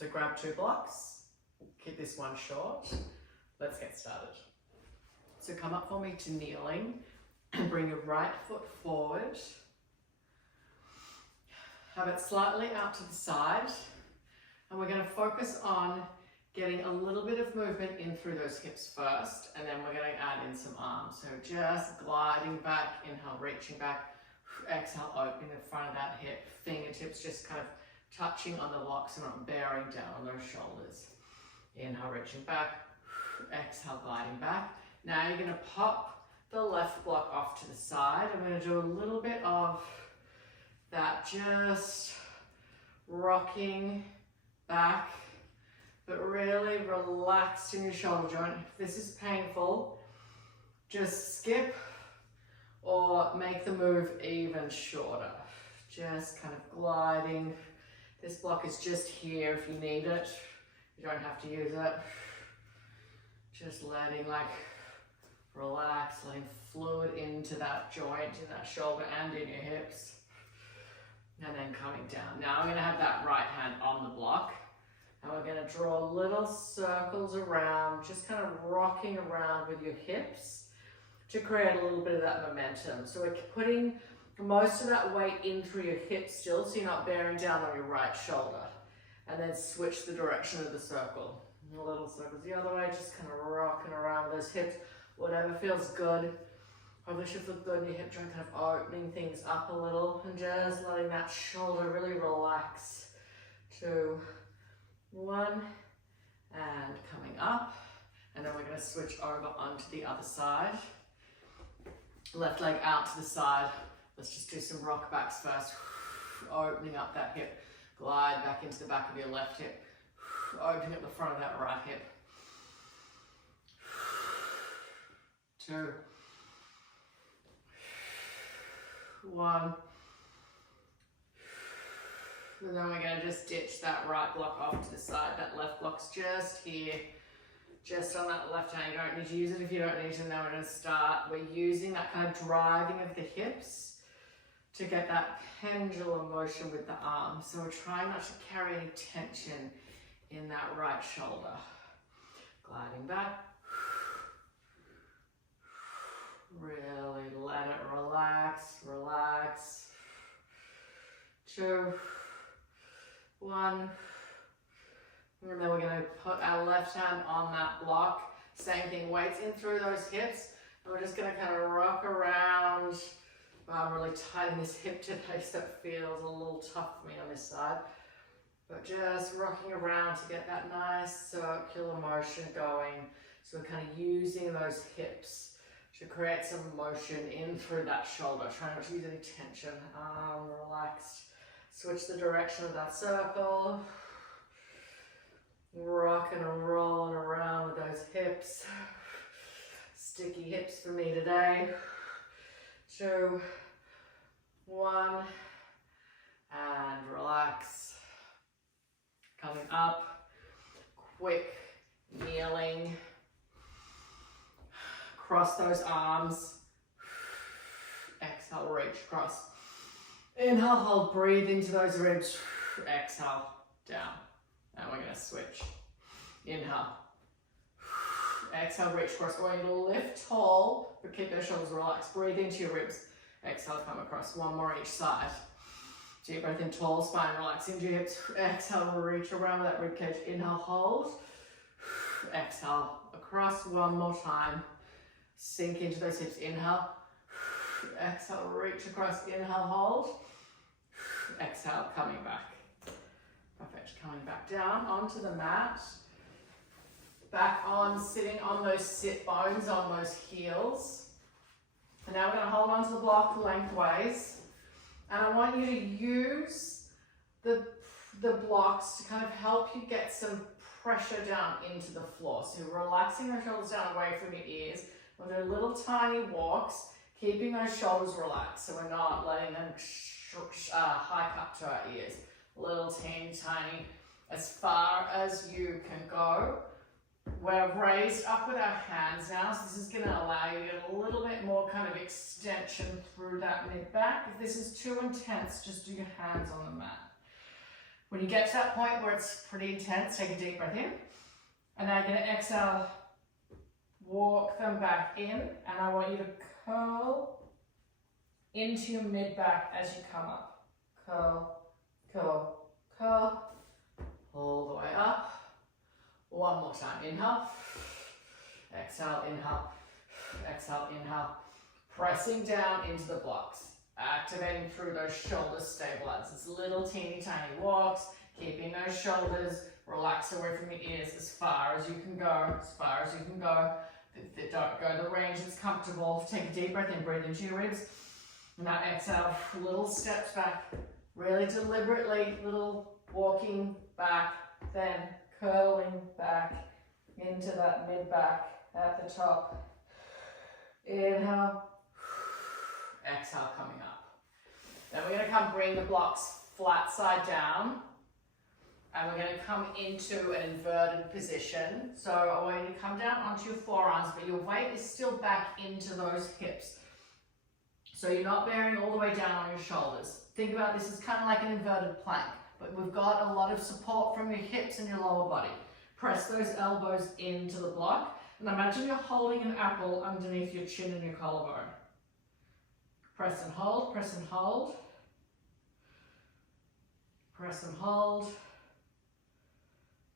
So grab 2 blocks, keep this one short. Let's get started. So come up for me to kneeling and bring your right foot forward. Have it slightly out to the side. And we're going to focus on getting a little bit of movement in through those hips first, and then we're going to add in some arms. So just gliding back, inhale, reaching back, exhale, opening the front of that hip, fingertips just kind of touching on the blocks and not bearing down on those shoulders. Inhale, reaching back, exhale, gliding back. Now you're going to pop the left block off to the side. I'm going to do a little bit of that, just rocking back, but really relaxed in your shoulder joint. If this is painful, just skip or make the move even shorter. Just kind of gliding. This block is just here if you need it. You don't have to use it. Just letting relax, letting fluid into that joint, in that shoulder and in your hips. And then coming down. Now I'm going to have that right hand on the block. And we're going to draw little circles around, just kind of rocking around with your hips to create a little bit of that momentum. So we're putting most of that weight in through your hips still, so you're not bearing down on your right shoulder. And then switch the direction of the circle. Little circles the other way, just kind of rocking around those hips. Whatever feels good. Probably should feel good in your hip joint, kind of opening things up a little and just letting that shoulder really relax. 2, 1, and coming up. And then we're going to switch over onto the other side. Left leg out to the side. Let's just do some rock backs first. Opening up that hip. Glide back into the back of your left hip. Opening up the front of that right hip. 2, 1. And then we're going to just ditch that right block off to the side. That left block's just here, just on that left hand. You don't need to use it if you don't need to. Now we're going to start. We're using that kind of driving of the hips to get that pendulum motion with the arms. So we're trying not to carry any tension in that right shoulder. Gliding back. Really let it relax, relax. 2, 1. And then we're going to put our left hand on that block. Same thing, weights in through those hips. And we're just going to kind of rock around. I'm really tight in this hip today, so it feels a little tough for me on this side. But just rocking around to get that nice circular motion going. So we're kind of using those hips to create some motion in through that shoulder. Try not to use any tension. Relaxed. Switch the direction of that circle. Rocking and rolling around with those hips. Sticky hips for me today. 2, 1, and relax. Coming up, quick kneeling. Cross those arms. Exhale, reach across. Inhale, hold, breathe into those ribs. Exhale, down. And we're going to switch. Inhale. Exhale, reach across. We're going to lift tall, but keep those shoulders relaxed. Breathe into your ribs. Exhale, come across. 1 more each side. Deep breath in, tall spine, relax into your hips. Exhale, reach around that rib cage. Inhale, hold. Exhale, across. 1 more time. Sink into those hips. Inhale. Exhale, reach across. Inhale, hold. Exhale, coming back. Perfect. Coming back down onto the mat. Back on, sitting on those sit bones, on those heels. And now we're going to hold onto the block lengthways. And I want you to use the blocks to kind of help you get some pressure down into the floor. So you're relaxing your shoulders down away from your ears. We'll do little tiny walks, keeping those shoulders relaxed. So we're not letting them hike up to our ears. Little teeny tiny, as far as you can go. We're raised up with our hands now, so this is going to allow you to get a little bit more kind of extension through that mid-back. If this is too intense, just do your hands on the mat. When you get to that point where it's pretty intense, take a deep breath in. And now you're going to exhale, walk them back in, and I want you to curl into your mid-back as you come up. Curl, curl, curl, all the way up. One more time, inhale, exhale, inhale, exhale, inhale. Pressing down into the blocks, activating through those shoulder stabilizers. Little teeny tiny walks, keeping those shoulders relaxed away from your ears as far as you can go, as far as you can go. Don't go the range that's comfortable. Take a deep breath in, breathe into your ribs. Now exhale, little steps back, really deliberately, little walking back, then curling back into that mid-back at the top. Inhale, exhale, coming up. Then we're going to come bring the blocks flat side down, and we're going to come into an inverted position. So I want you to come down onto your forearms, but your weight is still back into those hips. So you're not bearing all the way down on your shoulders. Think about this as kind of like an inverted plank, but we've got a lot of support from your hips and your lower body. Press those elbows into the block, and imagine you're holding an apple underneath your chin and your collarbone. Press and hold, press and hold. Press and hold.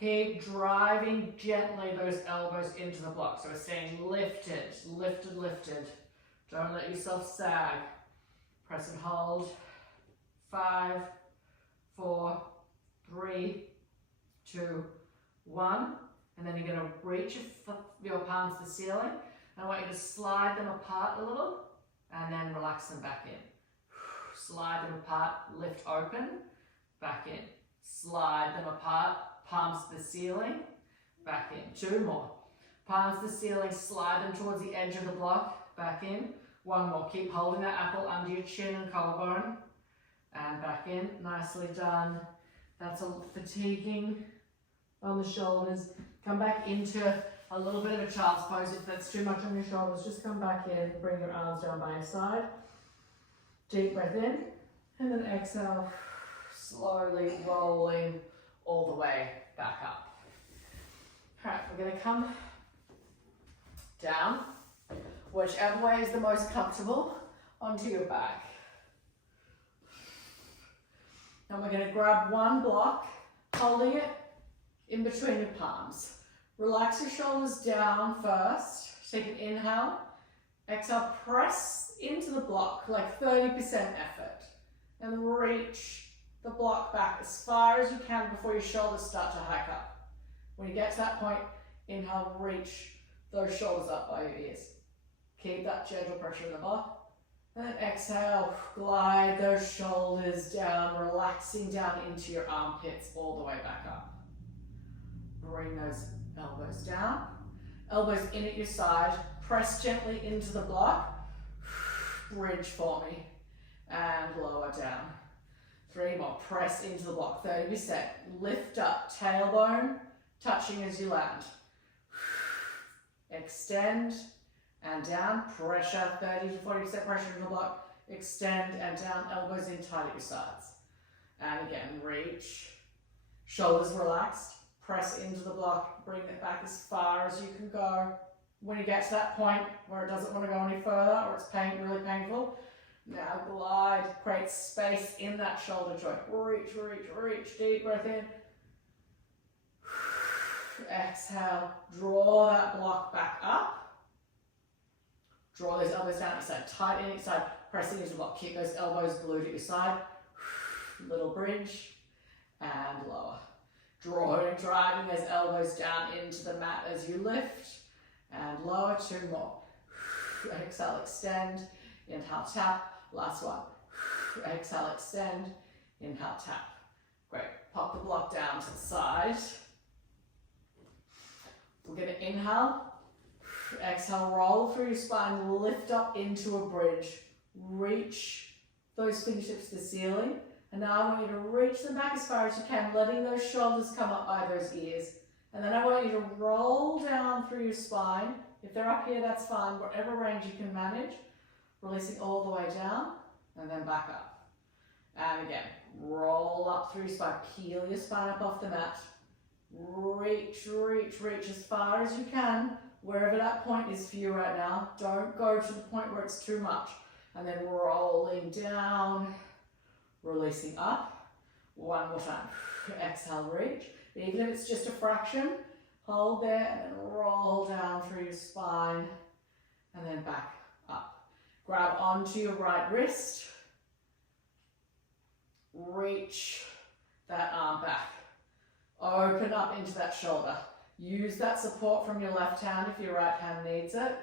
Keep driving gently those elbows into the block. So we're staying lifted, lifted, lifted. Don't let yourself sag. Press and hold. 5, 4, 3, 2, 1. And then you're going to reach your palms to the ceiling. And I want you to slide them apart a little and then relax them back in. Slide them apart, lift open, back in. Slide them apart, palms to the ceiling, back in. 2 more. Palms to the ceiling, slide them towards the edge of the block, back in. 1 more. Keep holding that apple under your chin and collarbone, and back in. Nicely done. That's a fatiguing on the shoulders. Come back into a little bit of a child's pose. If that's too much on your shoulders, just come back in, bring your arms down by your side. Deep breath in, and then exhale, slowly rolling all the way back up. All right, we're gonna come down, whichever way is the most comfortable, onto your back. And we're gonna grab one block, holding it in between your palms. Relax your shoulders down first. Take an inhale. Exhale, press into the block, like 30% effort. And reach the block back as far as you can before your shoulders start to hike up. When you get to that point, inhale, reach those shoulders up by your ears. Keep that gentle pressure in the block. And then exhale, glide those shoulders down, relaxing down into your armpits all the way back up. Bring those elbows down, elbows in at your side, press gently into the block, bridge for me, and lower down. 3 more, press into the block, 30%, lift up, tailbone, touching as you land. Extend and down, pressure, 30 to 40% pressure in the block, extend and down, elbows in tight at your sides. And again, reach, shoulders relaxed. Press into the block, bring it back as far as you can go. When you get to that point where it doesn't want to go any further or it's really painful, now glide, create space in that shoulder joint. Reach, reach, reach, deep breath in. Exhale, draw that block back up. Draw those elbows down at your side, tight in each side, pressing into the block. Keep those elbows glued at your side. Little bridge and lower. Drawing, driving those elbows down into the mat as you lift and lower. 2 more. Exhale, extend, inhale, tap. Last one. Exhale, extend, inhale, tap. Great. Pop the block down to the side. We're going to inhale. Exhale, roll through your spine, lift up into a bridge. Reach those fingertips to the ceiling. And now I want you to reach them back as far as you can, letting those shoulders come up by those ears. And then I want you to roll down through your spine. If they're up here, that's fine. Whatever range you can manage. Releasing all the way down and then back up. And again, roll up through your spine, peel your spine up off the mat. Reach, reach, reach as far as you can, wherever that point is for you right now. Don't go to the point where it's too much. And then rolling down, releasing up. One more time. Exhale, reach. Even if it's just a fraction, hold there and then roll down through your spine and then back up. Grab onto your right wrist. Reach that arm back. Open up into that shoulder. Use that support from your left hand if your right hand needs it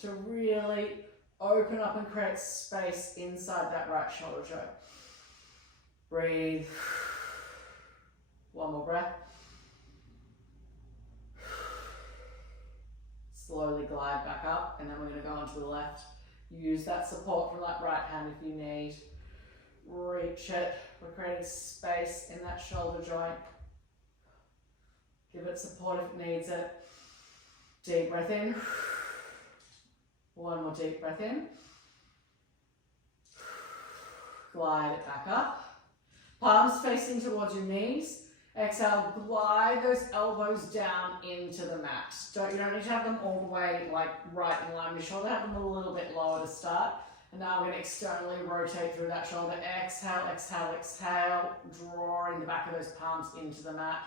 to really open up and create space inside that right shoulder joint. Breathe. One more breath. Slowly glide back up, and then we're going to go onto the left. Use that support from that right hand if you need. Reach it. We're creating space in that shoulder joint. Give it support if it needs it. Deep breath in. One more deep breath in. Glide it back up. Palms facing towards your knees. Exhale, glide those elbows down into the mat. You don't need to have them all the way like right in line with your shoulder. Have them a little bit lower to start. And now we're going to externally rotate through that shoulder. Exhale, exhale, exhale. Drawing the back of those palms into the mat.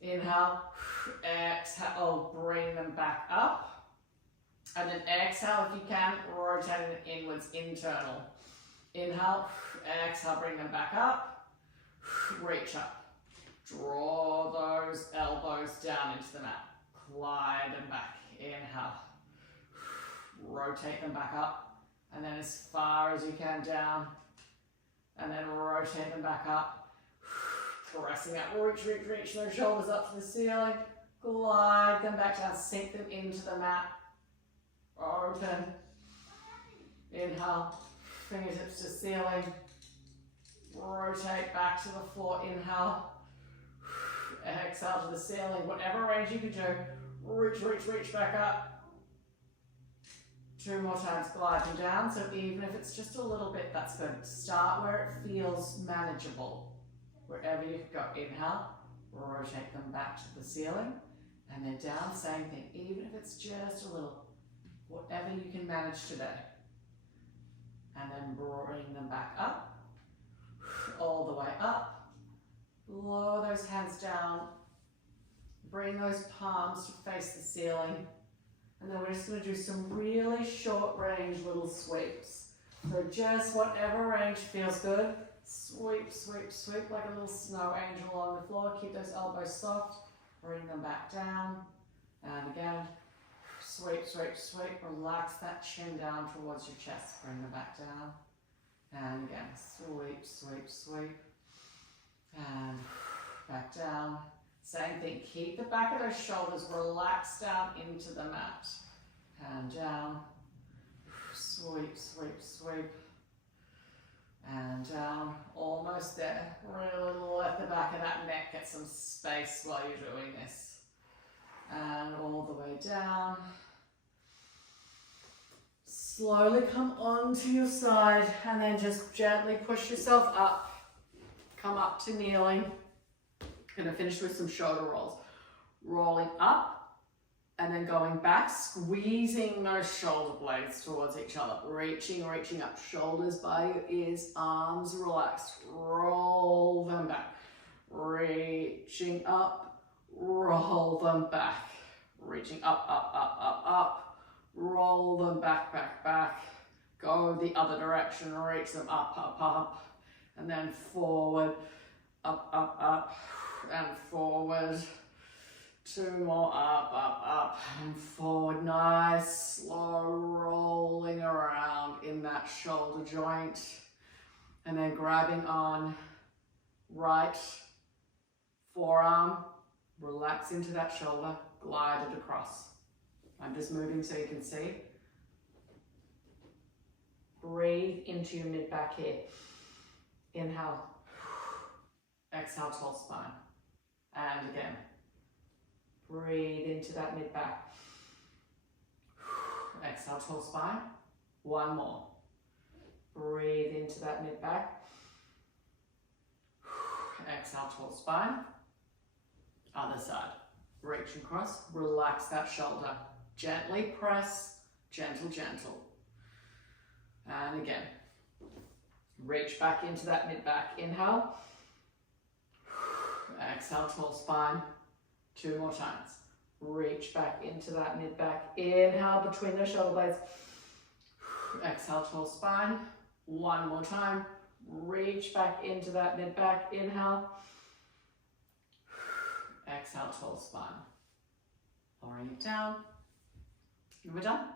Inhale, exhale, bring them back up. And then exhale if you can, rotating it inwards, internal. Inhale, exhale, bring them back up. Reach up. Draw those elbows down into the mat. Glide them back. Inhale. Rotate them back up. And then as far as you can down. And then rotate them back up. Pressing up, reach, reach, reach those shoulders up to the ceiling. Glide them back down, sink them into the mat. Open. Inhale, fingertips to ceiling. Rotate back to the floor, inhale. Exhale to the ceiling, whatever range you can do. Reach, reach, reach back up. 2 more times, glide them down. So even if it's just a little bit, that's good. Start where it feels manageable. Wherever you can go. Inhale, rotate them back to the ceiling, and then down, same thing, even if it's just a little, whatever you can manage today. And then bring them back up, all the way up, lower those hands down, bring those palms to face the ceiling, and then we're just going to do some really short range little sweeps. So just whatever range feels good. Sweep, sweep, sweep like a little snow angel on the floor. Keep those elbows soft. Bring them back down. And again, sweep, sweep, sweep. Relax that chin down towards your chest. Bring them back down. And again, sweep, sweep, sweep. And back down. Same thing. Keep the back of those shoulders relaxed down into the mat. And down. Sweep, sweep, sweep. And down, almost there. Really let the back of that neck get some space while you're doing this. And all the way down. Slowly come onto your side and then just gently push yourself up. Come up to kneeling. Gonna finish with some shoulder rolls. Rolling up and then going back, squeezing those shoulder blades towards each other. Reaching, reaching up, shoulders by your ears, arms relaxed. Roll them back. Reaching up, roll them back. Reaching up, up, up, up, up. Roll them back, back, back. Go the other direction, reach them up, up, up. And then forward, up, up, up, and forward. 2 more, up, up, up, and forward. Nice, slow rolling around in that shoulder joint. And then grabbing on right forearm, relax into that shoulder, glide it across. I'm just moving so you can see. Breathe into your mid-back here. Inhale. Exhale, tall spine. And again. Breathe into that mid-back. Exhale, tall spine. 1 more. Breathe into that mid-back. exhale, tall spine. Other side. Reach and cross, relax that shoulder. Gently press, gentle, gentle. And again, reach back into that mid-back. Inhale. Exhale, tall spine. 2 more times. Reach back into that mid-back. Inhale between the shoulder blades. Exhale, tall spine. 1 more time. Reach back into that mid-back. Inhale. Exhale, tall spine. Lowering it down. And we're done.